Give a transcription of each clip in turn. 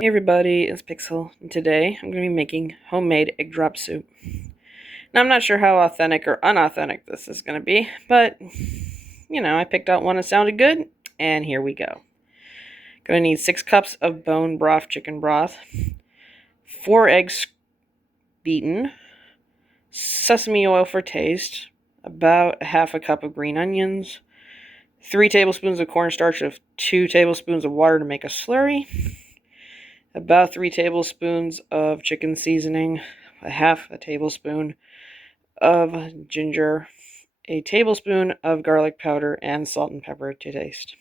Hey everybody, it's Pixel, and today I'm going to be making homemade egg drop soup. Now I'm not sure how authentic or unauthentic this is going to be, but, I picked out one that sounded good, and here we go. Going to need 6 cups of bone broth chicken broth, 4 eggs beaten, sesame oil for taste, about half a cup of green onions, 3 tablespoons of cornstarch with 2 tablespoons of water to make a slurry, about 3 tablespoons of chicken seasoning, a half a tablespoon of ginger, a tablespoon of garlic powder, and salt and pepper to taste.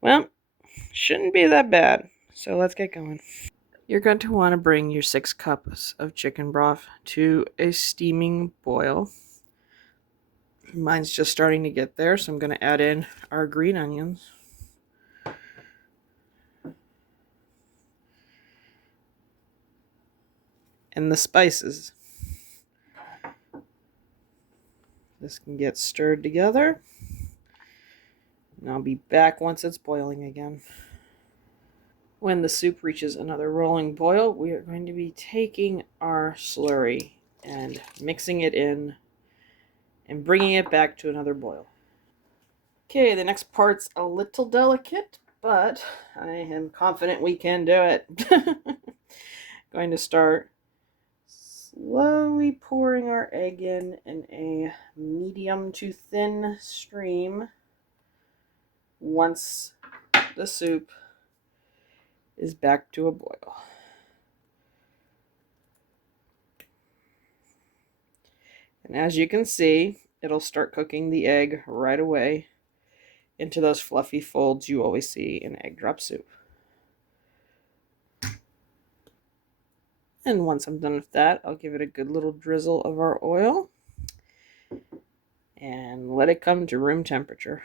Well, shouldn't be that bad, so let's get going. You're going to want to bring your 6 cups of chicken broth to a steaming boil. Mine's just starting to get there, so I'm going to add in our green onions. And the spices. This can get stirred together. And I'll be back once it's boiling again. When the soup reaches another rolling boil, we are going to be taking our slurry and mixing it in and bringing it back to another boil. Okay, the next part's a little delicate, but I am confident we can do it. Going to start slowly pouring our egg in a medium to thin stream once the soup is back to a boil. And as you can see, it'll start cooking the egg right away into those fluffy folds you always see in egg drop soup. And once I'm done with that, I'll give it a good little drizzle of our oil and let it come to room temperature.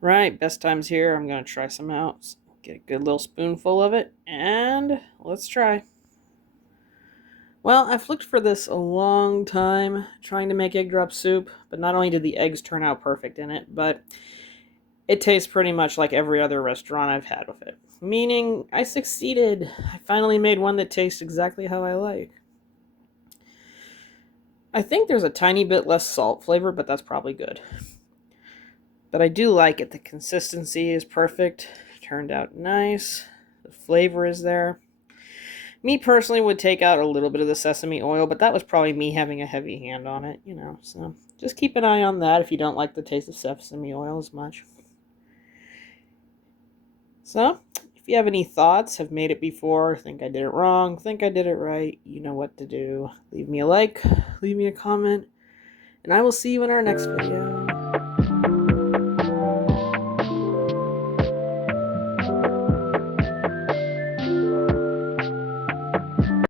Right, best time's here. I'm going to try some out. Get a good little spoonful of it, and let's try. Well, I've looked for this a long time, trying to make egg drop soup, but not only did the eggs turn out perfect in it, but it tastes pretty much like every other restaurant I've had with it. Meaning, I succeeded. I finally made one that tastes exactly how I like. I think there's a tiny bit less salt flavor, but that's probably good. But I do like it. The consistency is perfect. Turned out nice. The flavor is there. Me personally would take out a little bit of the sesame oil, but that was probably me having a heavy hand on it, so just keep an eye on that if you don't like the taste of sesame oil as much. So, if you have any thoughts, have made it before, think I did it wrong, think I did it right, you know what to do. Leave me a like, leave me a comment, and I will see you in our next video.